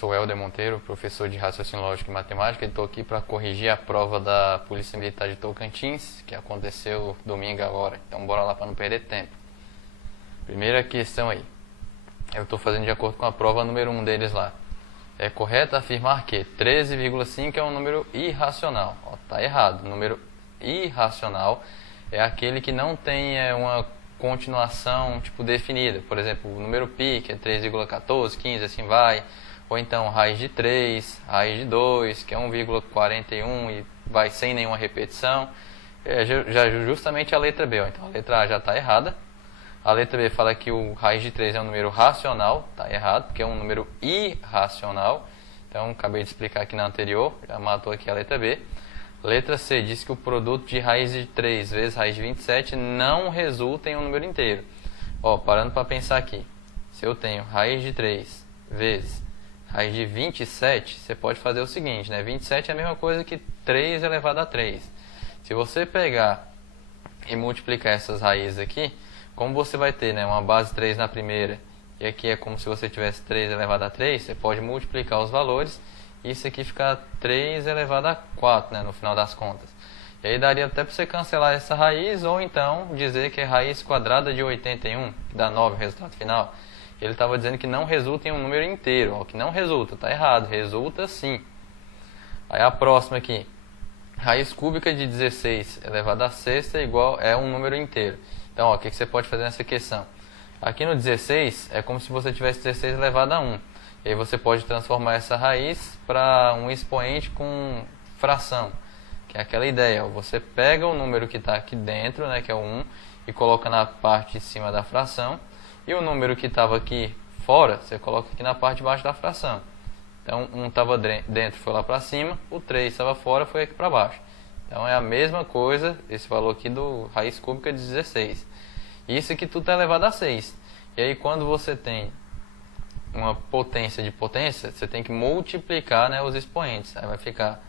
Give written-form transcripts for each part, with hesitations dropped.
sou Helder Monteiro, professor de Raciocínio Lógico e Matemática, e estou aqui para corrigir a prova da Polícia Militar de Tocantins, que aconteceu domingo agora. Então bora lá para não perder tempo. Primeira questão aí. Eu estou fazendo de acordo com a prova número 1 deles lá. É correto afirmar que 13,5 é um número irracional. Está errado. O número irracional é aquele que não tem uma continuação definida. Por exemplo, o número π, que é 3,14, 15, assim vai. Ou então raiz de 3, raiz de 2, que é 1,41 e vai sem nenhuma repetição. Já justamente a letra B. Então a letra A já está errada. A letra B fala que o raiz de 3 é um número racional. Está errado, porque é um número irracional. Então acabei de explicar aqui na anterior. Já matou aqui a letra B. Letra C diz que o produto de raiz de 3 vezes raiz de 27 não resulta em um número inteiro. Parando para pensar aqui. Se eu tenho raiz de 3 vezes raiz de 27, você pode fazer o seguinte, né? 27 é a mesma coisa que 3 elevado a 3. Se você pegar e multiplicar essas raízes aqui, como você vai ter, né, uma base 3 na primeira, e aqui é como se você tivesse 3 elevado a 3, você pode multiplicar os valores, e isso aqui fica 3 elevado a 4, né, no final das contas. E aí daria até para você cancelar essa raiz, ou então dizer que é raiz quadrada de 81, que dá 9 o resultado final. Ele estava dizendo que não resulta em um número inteiro, que não resulta, está errado, resulta sim. Aí a próxima aqui, raiz cúbica de 16 elevado a sexta é um número inteiro. Então, o que você pode fazer nessa questão? Aqui no 16 é como se você tivesse 16 elevado a 1. E aí você pode transformar essa raiz para um expoente com fração, que é aquela ideia. Você pega o número que está aqui dentro, né, que é o 1, e coloca na parte de cima da fração. E o número que estava aqui fora, você coloca aqui na parte de baixo da fração. Então, 1 estava dentro, foi lá para cima, o 3 estava fora, foi aqui para baixo. Então, é a mesma coisa, esse valor aqui do raiz cúbica de 16. Isso aqui tudo está elevado a 6. E aí, quando você tem uma potência de potência, você tem que multiplicar, né, os expoentes. Aí vai ficar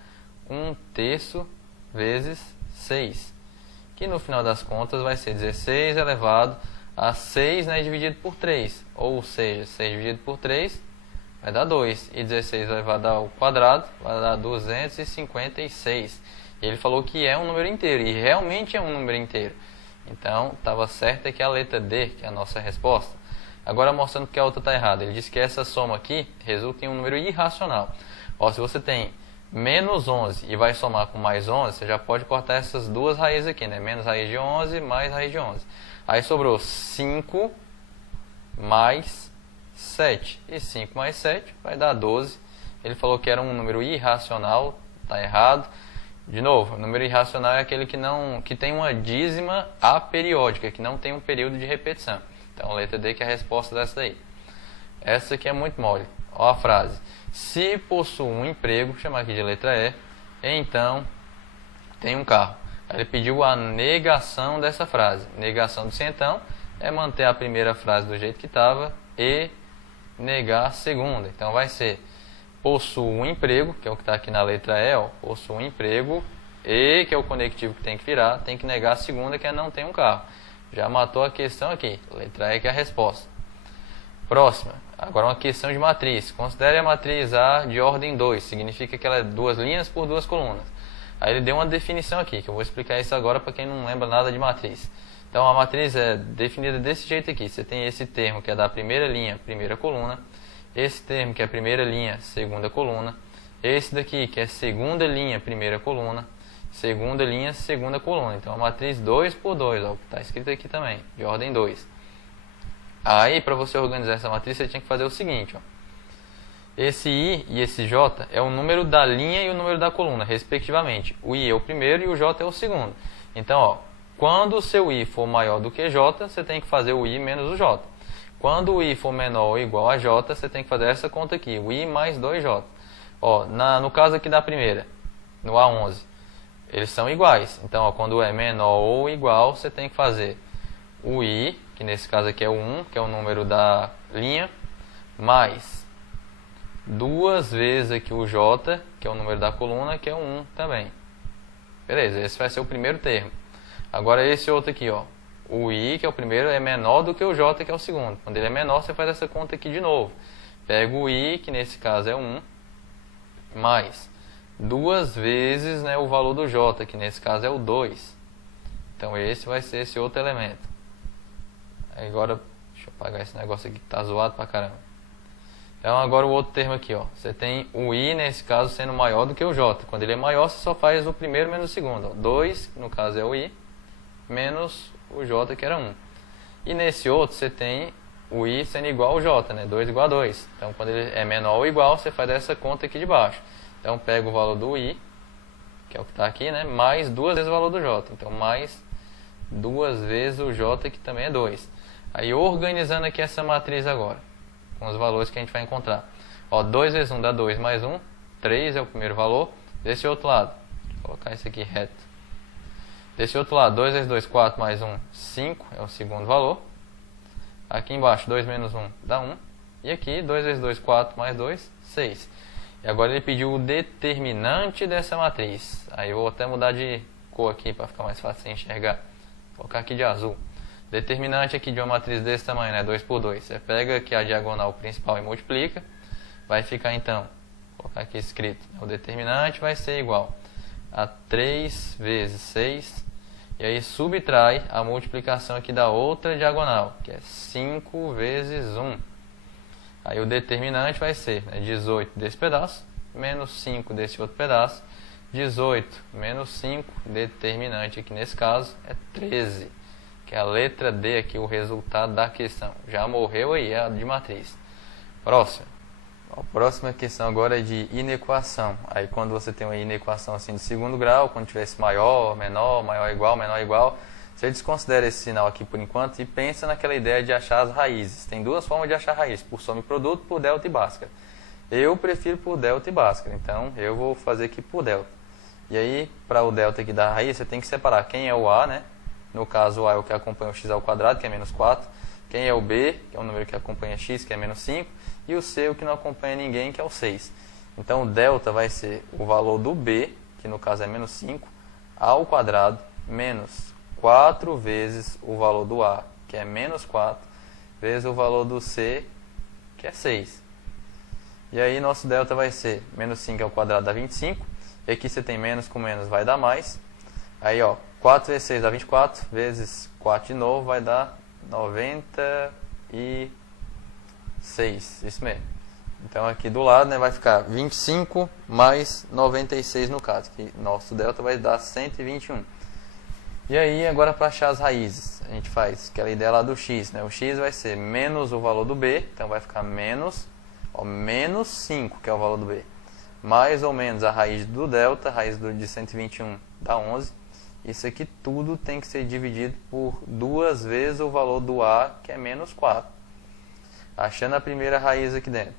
1/3 vezes 6. Que no final das contas vai ser 16 elevado a 6, né, dividido por 3. Ou seja, 6 dividido por 3 vai dar 2. E 16 elevado ao quadrado vai dar 256. E ele falou que é um número inteiro. E realmente é um número inteiro. Então, estava certo aqui a letra D, que é a nossa resposta. Agora, mostrando que a outra está errada. Ele disse que essa soma aqui resulta em um número irracional. Se você tem menos 11 e vai somar com mais 11, você já pode cortar essas duas raízes aqui, né? Menos raiz de 11 mais raiz de 11. Aí sobrou 5 mais 7. E 5 mais 7 vai dar 12. Ele falou que era um número irracional. Está errado. De novo, o número irracional é aquele que tem uma dízima aperiódica, que não tem um período de repetição. Então, letra D que é a resposta dessa daí. Essa aqui é muito mole. Olha a frase. Se possuo um emprego, vou chamar aqui de letra E, então tem um carro. Aí ele pediu a negação dessa frase. Negação do se então é manter a primeira frase do jeito que estava e negar a segunda. Então vai ser possuo um emprego, que é o que está aqui na letra E, possuo um emprego, e, que é o conectivo que tem que virar, tem que negar a segunda, que é não tem um carro. Já matou a questão aqui, letra E que é a resposta. Próxima, agora uma questão de matriz. Considere a matriz A de ordem 2, significa que ela é 2 linhas por 2 colunas. Aí ele deu uma definição aqui, que eu vou explicar isso agora para quem não lembra nada de matriz. Então a matriz é definida desse jeito aqui, você tem esse termo que é da primeira linha, primeira coluna, esse termo que é primeira linha, segunda coluna, esse daqui que é segunda linha, primeira coluna, segunda linha, segunda coluna. Então a matriz 2 por 2, está escrito aqui também, de ordem 2. Aí para você organizar essa matriz você tinha que fazer o seguinte, esse I e esse J é o número da linha e o número da coluna, respectivamente. O I é o primeiro e o J é o segundo. Então, quando o seu I for maior do que J, você tem que fazer o I menos o J. Quando o I for menor ou igual a J, você tem que fazer essa conta aqui, o I mais 2J. No caso aqui da primeira, no A11, eles são iguais. Então, quando é menor ou igual, você tem que fazer o I, que nesse caso aqui é o 1, que é o número da linha, mais 2 vezes aqui o J, que é o número da coluna, que é o 1 também. Beleza, esse vai ser o primeiro termo. Agora esse outro aqui, o I, que é o primeiro, é menor do que o J, que é o segundo. Quando ele é menor, você faz essa conta aqui de novo. pego o i, que nesse caso é 1, mais 2 vezes, né, o valor do j, que nesse caso é o 2. Então esse vai ser esse outro elemento. Agora, deixa eu apagar esse negócio aqui que tá zoado pra caramba. Então agora o outro termo aqui, ó. Você tem o i, nesse caso, sendo maior do que o j. Quando ele é maior, você só faz o primeiro menos o segundo. Ó. 2, no caso é o i, menos o j, que era 1. E nesse outro, você tem o i sendo igual ao j, né? 2 igual a 2. Então quando ele é menor ou igual, você faz essa conta aqui de baixo. Então pega o valor do i, que é o que está aqui, né? Mais 2 vezes o valor do j. Então mais 2 vezes o j, que também é 2. Aí organizando aqui essa matriz agora, com os valores que a gente vai encontrar. Ó, 2 vezes 1 dá 2 mais 1, 3 é o primeiro valor. Desse outro lado, vou colocar isso aqui reto. Desse outro lado, 2 vezes 2, 4 mais 1, 5 é o segundo valor. Aqui embaixo, 2 menos 1 dá 1. E aqui, 2 vezes 2, 4 mais 2, 6. E agora ele pediu o determinante dessa matriz. Aí eu vou até mudar de cor aqui para ficar mais fácil de enxergar. Vou colocar aqui de azul. Determinante aqui de uma matriz desse tamanho, né? 2 por 2. Você pega aqui a diagonal principal e multiplica. Vai ficar então, vou colocar aqui escrito, o determinante vai ser igual a 3 vezes 6. E aí subtrai a multiplicação aqui da outra diagonal, que é 5 vezes 1. Aí o determinante vai ser, né, 18 desse pedaço, menos 5 desse outro pedaço. 18 menos 5, determinante aqui nesse caso é 13. Que é a letra D aqui, o resultado da questão. Já morreu aí, é a de matriz. Próximo. A próxima questão agora é de inequação. Aí quando você tem uma inequação assim de segundo grau, quando tivesse maior, menor, maior igual, você desconsidera esse sinal aqui por enquanto e pensa naquela ideia de achar as raízes. Tem duas formas de achar raiz, por soma e produto, por delta e bhaskara. Eu prefiro por delta e bhaskara, então eu vou fazer aqui por delta. E aí, para o delta aqui da raiz, você tem que separar quem é o a, né? No caso, o a é o que acompanha o x ao quadrado, que é menos 4. Quem é o b, que é o número que acompanha x, que é menos 5. E o c, o que não acompanha ninguém, que é o 6. Então, o delta vai ser o valor do b, que no caso é menos 5, ao quadrado, menos 4 vezes o valor do a, que é menos 4, vezes o valor do c, que é 6. E aí, nosso delta vai ser menos 5 ao quadrado dá 25. E aqui você tem menos com menos, vai dar mais. Aí, ó, 4 vezes 6 dá 24, vezes 4 de novo vai dar 96. Isso mesmo. Então, aqui do lado, né, vai ficar 25 mais 96 no caso. Que nosso delta vai dar 121. E aí, agora para achar as raízes, a gente faz aquela ideia lá do x, né? O x vai ser menos o valor do b, então vai ficar menos, ó, menos 5, que é o valor do b. Mais ou menos a raiz do delta, a raiz de 121 dá 11. Isso aqui tudo tem que ser dividido por 2 vezes o valor do a, que é menos 4. Achando a primeira raiz aqui dentro.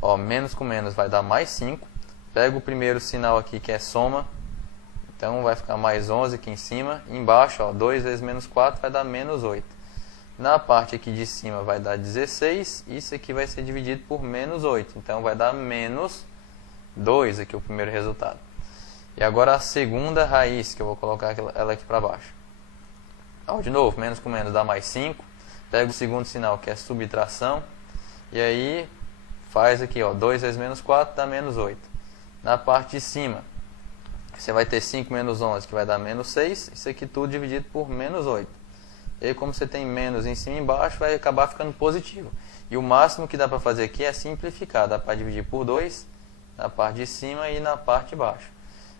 Ó, menos com menos vai dar mais 5. Pega o primeiro sinal aqui, que é soma. Então vai ficar mais 11 aqui em cima. Embaixo, ó, 2 vezes menos 4 vai dar menos 8. Na parte aqui de cima vai dar 16. Isso aqui vai ser dividido por menos 8. Então vai dar menos 2 aqui o primeiro resultado. E agora a segunda raiz, que eu vou colocar ela aqui para baixo. Ó, de novo, menos com menos dá mais 5. Pega o segundo sinal, que é subtração. E aí faz aqui, ó, 2 vezes menos 4 dá menos 8. Na parte de cima, você vai ter 5 menos 11, que vai dar menos 6. Isso aqui tudo dividido por menos 8. E aí, como você tem menos em cima e embaixo, vai acabar ficando positivo. E o máximo que dá para fazer aqui é simplificar. Dá para dividir por 2 na parte de cima e na parte de baixo.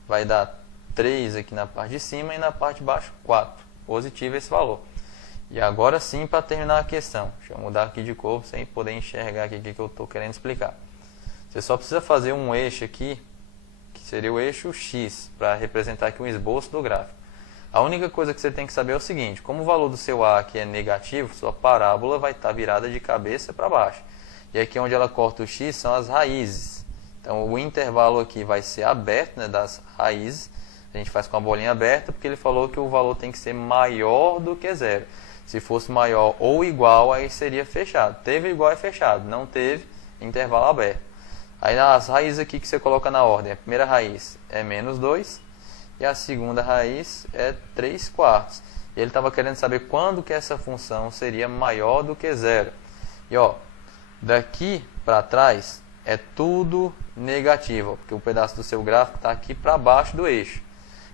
Vai dar 3 aqui na parte de cima e na parte de baixo 4. Positivo esse valor. E agora sim, para terminar a questão. Deixa eu mudar aqui de cor, sem poder enxergar aqui o que eu estou querendo explicar. Você só precisa fazer um eixo aqui, que seria o eixo X, para representar aqui um esboço do gráfico. A única coisa que você tem que saber é o seguinte: como o valor do seu A aqui é negativo, sua parábola vai estar virada de cabeça para baixo. E aqui onde ela corta o X são as raízes. Então o intervalo aqui vai ser aberto, né, das raízes. A gente faz com a bolinha aberta porque ele falou que o valor tem que ser maior do que zero. Se fosse maior ou igual, aí seria fechado. Teve igual é fechado, não teve, intervalo aberto. Aí as raízes aqui que você coloca na ordem, a primeira raiz é menos 2 e a segunda raiz é 3 quartos. E ele estava querendo saber quando que essa função seria maior do que zero. E ó, Daqui para trás é tudo negativo, ó, porque o pedaço do seu gráfico está aqui para baixo do eixo.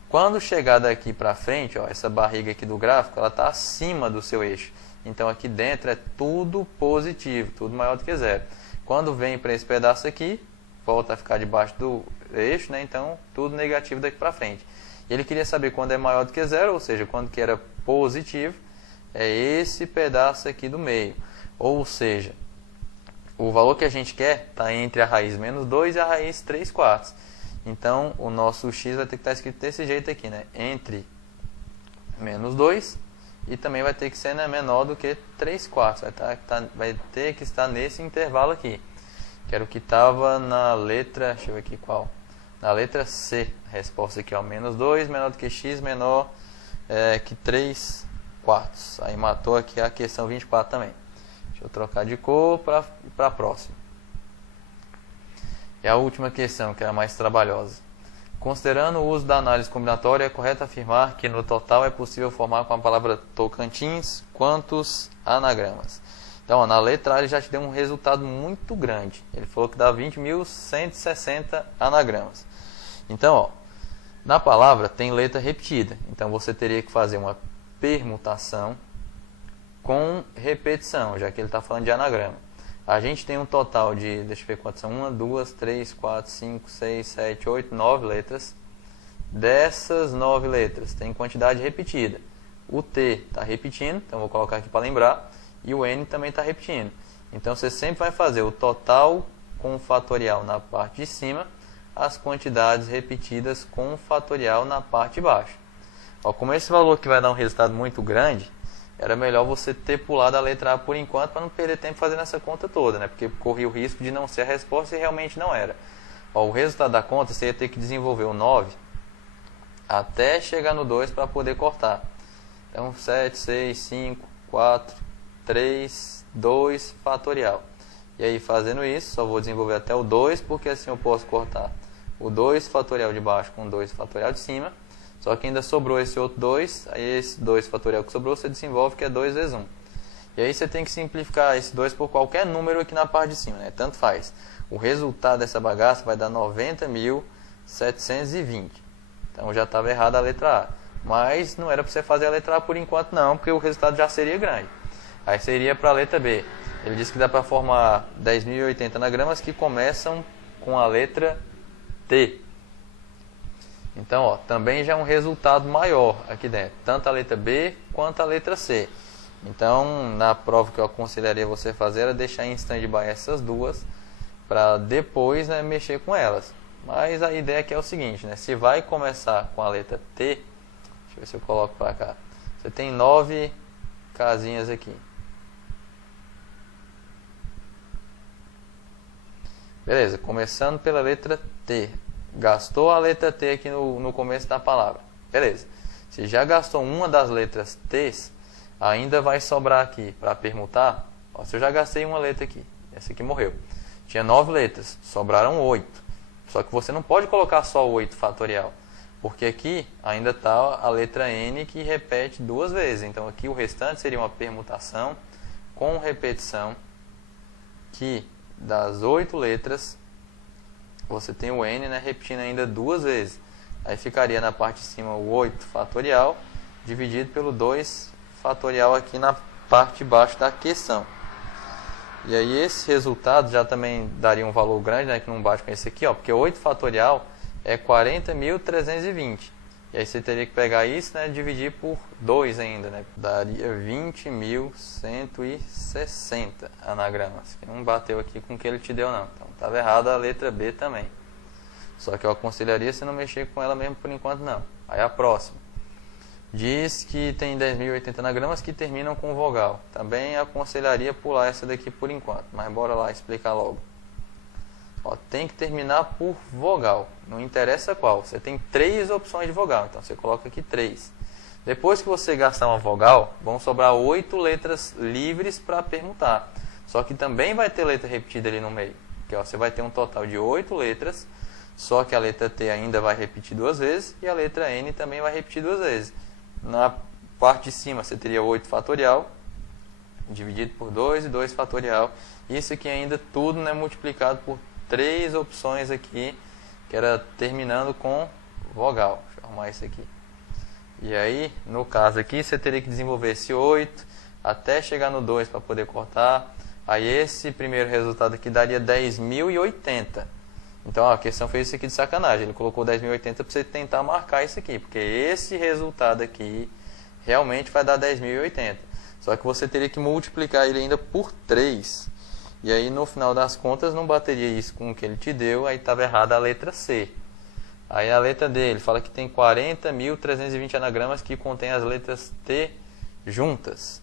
Quando chegar daqui para frente, ó, essa barriga aqui do gráfico, ela está acima do seu eixo. Então aqui dentro é tudo positivo, tudo maior do que zero. Quando vem para esse pedaço aqui, volta a ficar debaixo do eixo, né? Então tudo negativo daqui para frente. Ele queria saber quando é maior do que zero, ou seja, quando que era positivo, é esse pedaço aqui do meio. Ou seja, o valor que a gente quer está entre a raiz menos 2 e a raiz 3/4. Então o nosso x vai ter que estar escrito desse jeito aqui, né? Entre menos 2 e também vai ter que ser, né, menor do que 3/4. Vai ter que estar nesse intervalo aqui, que era o que estava na letra, deixa eu ver aqui qual, na letra C. A resposta aqui, ó, menos 2 menor do que x, menor que 3/4. Aí matou aqui a questão 24 também. Deixa eu trocar de cor para a próxima. E a última questão, que é a mais trabalhosa. Considerando o uso da análise combinatória, é correto afirmar que no total é possível formar com a palavra Tocantins quantos anagramas? Então, ó, na letra A ele já te deu um resultado muito grande. Ele falou que dá 20.160 anagramas. Então, ó, na palavra tem letra repetida. Então, você teria que fazer uma permutação com repetição, já que ele está falando de anagrama. A gente tem um total de, deixa eu ver quantas são, 1, 2, 3, 4, 5, 6, 7, 8, 9 letras. Dessas 9 letras tem quantidade repetida. O T está repetindo, então vou colocar aqui para lembrar. E o N também está repetindo. Então você sempre vai fazer o total com o fatorial na parte de cima, as quantidades repetidas com o fatorial na parte de baixo. Ó, como esse valor aqui vai dar um resultado muito grande, era melhor você ter pulado a letra A por enquanto para não perder tempo fazendo essa conta toda, né? Porque corria o risco de não ser a resposta e realmente não era. Ó, o resultado da conta você ia ter que desenvolver o 9 até chegar no 2 para poder cortar. Então 7, 6, 5, 4, 3, 2 fatorial. E aí fazendo isso, só vou desenvolver até o 2, porque assim eu posso cortar o 2 fatorial de baixo com o 2 fatorial de cima. Só que ainda sobrou esse outro 2, aí esse 2 fatorial que sobrou você desenvolve, que é 2 vezes 1. E aí você tem que simplificar esse 2 por qualquer número aqui na parte de cima, né? Tanto faz. O resultado dessa bagaça vai dar 90.720. Então já estava errada a letra A. Mas não era para você fazer a letra A por enquanto não, porque o resultado já seria grande. Aí seria para a letra B. Ele disse que dá para formar 10.080 anagramas que começam com a letra T. Então, ó, também já é um resultado maior aqui dentro, tanto a letra B quanto a letra C. Então, na prova que eu aconselharia você fazer era deixar em stand-by essas duas, para depois, né, mexer com elas. Mas a ideia aqui é o seguinte, né, se vai começar com a letra T, deixa eu ver se eu coloco para cá, você tem 9 casinhas aqui. Beleza, começando pela letra T. Gastou a letra T aqui no começo da palavra. Beleza. Se já gastou uma das letras T's, ainda vai sobrar aqui para permutar. Ó, se eu já gastei uma letra aqui, essa aqui morreu. Tinha 9 letras, sobraram 8. Só que você não pode colocar só 8 fatorial, porque aqui ainda está a letra N que repete 2 vezes. Então aqui o restante seria uma permutação com repetição, que das 8 letras você tem o N, né, repetindo ainda 2 vezes. Aí ficaria na parte de cima o 8 fatorial dividido pelo 2 fatorial aqui na parte de baixo da questão. E aí esse resultado já também daria um valor grande, né, que não bate com esse aqui, ó, porque 8 fatorial é 40.320. E aí você teria que pegar isso, né, dividir por 2 ainda, né, daria 20.160 anagramas. Que não bateu aqui com o que ele te deu não. Então estava errado a letra B também. Só que eu aconselharia você não mexer com ela mesmo por enquanto não. Aí a próxima. Diz que tem 10.080 anagramas que terminam com vogal. Também aconselharia pular essa daqui por enquanto. Mas bora lá explicar logo. Ó, tem que terminar por vogal. Não interessa qual. Você tem 3 opções de vogal. Então você coloca aqui 3. Depois que você gastar uma vogal, vão sobrar 8 letras livres para permutar. Só que também vai ter letra repetida ali no meio. Porque, ó, você vai ter um total de 8 letras. Só que a letra T ainda vai repetir 2 vezes. E a letra N também vai repetir 2 vezes. Na parte de cima você teria 8 fatorial. dividido por 2 e 2 fatorial. Isso aqui ainda tudo, né, multiplicado por 3 opções aqui, que era terminando com vogal. Deixa eu arrumar isso aqui. E aí, no caso aqui, você teria que desenvolver esse 8 até chegar no 2 para poder cortar. Aí esse primeiro resultado aqui daria 10.080. Então a questão fez isso aqui de sacanagem. Ele colocou 10.080 para você tentar marcar isso aqui, porque esse resultado aqui realmente vai dar 10.080. Só que você teria que multiplicar ele ainda por 3. E aí no final das contas não bateria isso com o que ele te deu, aí estava errada a letra C. Aí a letra D, ele fala que tem 40.320 anagramas que contém as letras T juntas.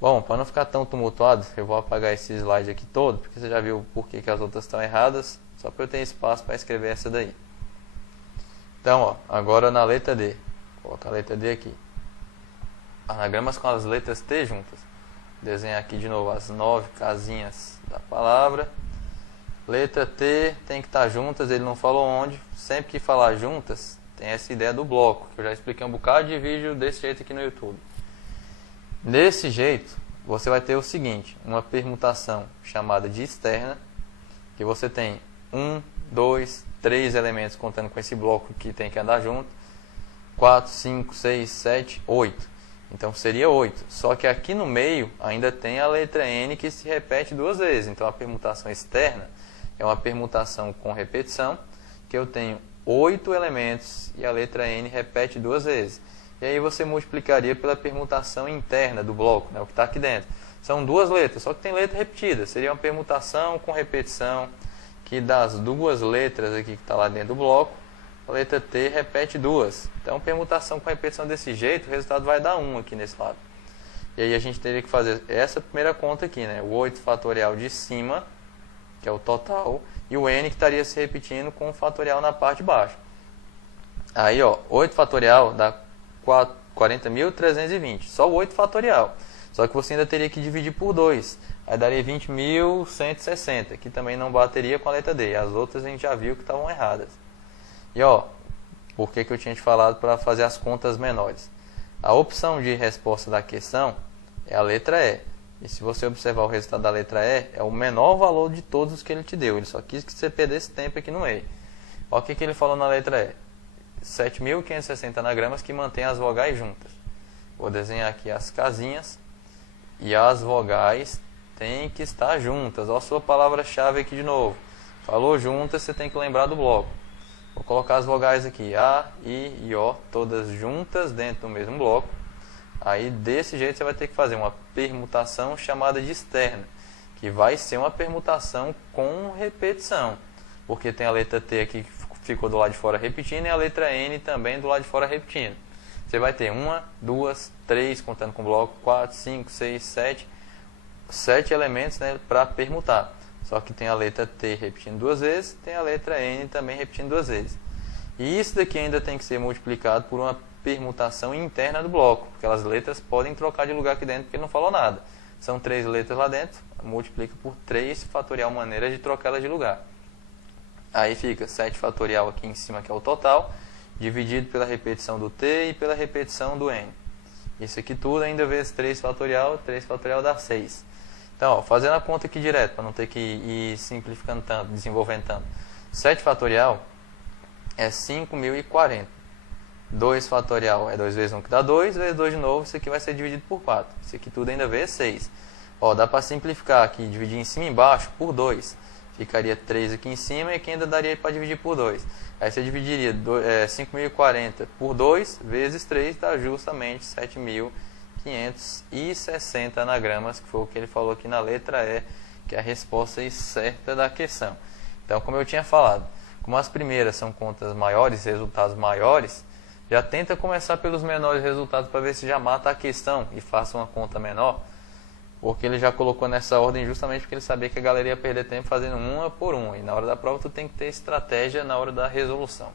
Bom, para não ficar tão tumultuado, eu vou apagar esse slide aqui todo, porque você já viu por que as outras estão erradas, só para eu ter espaço para escrever essa daí. Então, ó, agora na letra D, vou colocar a letra D aqui. Anagramas com as letras T juntas. Desenhar aqui de novo as 9 casinhas da palavra. Letra T tem que estar juntas, ele não falou onde. Sempre que falar juntas, tem essa ideia do bloco, que eu já expliquei um bocado de vídeo desse jeito aqui no YouTube. Desse jeito, você vai ter o seguinte, uma permutação chamada de externa, que você tem 1, 2, 3 elementos contando com esse bloco que tem que andar junto, 4, 5, 6, 7, 8. Então seria 8. Só que aqui no meio ainda tem a letra N que se repete 2 vezes. Então a permutação externa é uma permutação com repetição, que eu tenho 8 elementos e a letra N repete 2 vezes. E aí você multiplicaria pela permutação interna do bloco, né, o que está aqui dentro. São 2 letras, só que tem letra repetida. Seria uma permutação com repetição, que das 2 letras aqui que está lá dentro do bloco, a letra T repete 2. Então, permutação com repetição desse jeito, o resultado vai dar 1 aqui nesse lado. E aí a gente teria que fazer essa primeira conta aqui, né? O 8 fatorial de cima, que é o total, e o N que estaria se repetindo com o fatorial na parte de baixo. Aí, ó, 8 fatorial dá 40.320, só o 8 fatorial. Só que você ainda teria que dividir por 2. Aí daria 20.160, que também não bateria com a letra D. As outras a gente já viu que estavam erradas. E ó, por que eu tinha te falado para fazer as contas menores? A opção de resposta da questão é a letra E. E se você observar o resultado da letra E, é o menor valor de todos os que ele te deu. Ele só quis que você perdesse tempo aqui no meio. Olha o que ele falou na letra E. 7.560 anagramas que mantém as vogais juntas. Vou desenhar aqui as casinhas. E as vogais têm que estar juntas. Olha a sua palavra-chave aqui de novo. Falou juntas, você tem que lembrar do bloco. Vou colocar as vogais aqui, A, I e O, todas juntas dentro do mesmo bloco. Aí desse jeito você vai ter que fazer uma permutação chamada de externa, que vai ser uma permutação com repetição, porque tem a letra T aqui que ficou do lado de fora repetindo e a letra N também do lado de fora repetindo. Você vai ter 1, 2, 3, contando com o bloco, 4, 5, 6, 7, 7 elementos, né, para permutar. Só que tem a letra T repetindo 2 vezes, tem a letra N também repetindo 2 vezes. E isso daqui ainda tem que ser multiplicado por uma permutação interna do bloco, porque as letras podem trocar de lugar aqui dentro, porque ele não falou nada. São 3 letras lá dentro, multiplica por 3 fatorial maneiras de trocá-las de lugar. Aí fica 7 fatorial aqui em cima, que é o total, dividido pela repetição do T e pela repetição do N. Isso aqui tudo ainda vezes 3 fatorial dá 6. Então, ó, fazendo a conta aqui direto, para não ter que ir simplificando tanto, desenvolvendo tanto. 7 fatorial é 5.040. 2 fatorial é 2 vezes 1 que dá 2, vezes 2 de novo, isso aqui vai ser dividido por 4. Isso aqui tudo ainda vezes 6. Ó, dá para simplificar aqui, dividir em cima e embaixo por 2. Ficaria 3 aqui em cima e aqui ainda daria para dividir por 2. Aí você dividiria 5.040 por 2 vezes 3, dá justamente 7.560 anagramas, que foi o que ele falou aqui na letra E, que é a resposta certa da questão. Então, como eu tinha falado, como as primeiras são contas maiores, resultados maiores, já tenta começar pelos menores resultados para ver se já mata a questão e faça uma conta menor, porque ele já colocou nessa ordem justamente porque ele sabia que a galera ia perder tempo fazendo uma por uma, e na hora da prova tu tem que ter estratégia na hora da resolução.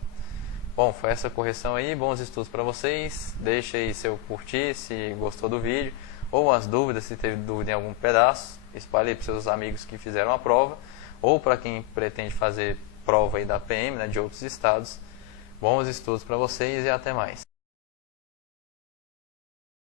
Bom, foi essa correção aí, bons estudos para vocês, deixa aí seu curtir se gostou do vídeo, ou as dúvidas, se teve dúvida em algum pedaço, espalhe para seus amigos que fizeram a prova, ou para quem pretende fazer prova aí da PM, né, de outros estados. Bons estudos para vocês e até mais.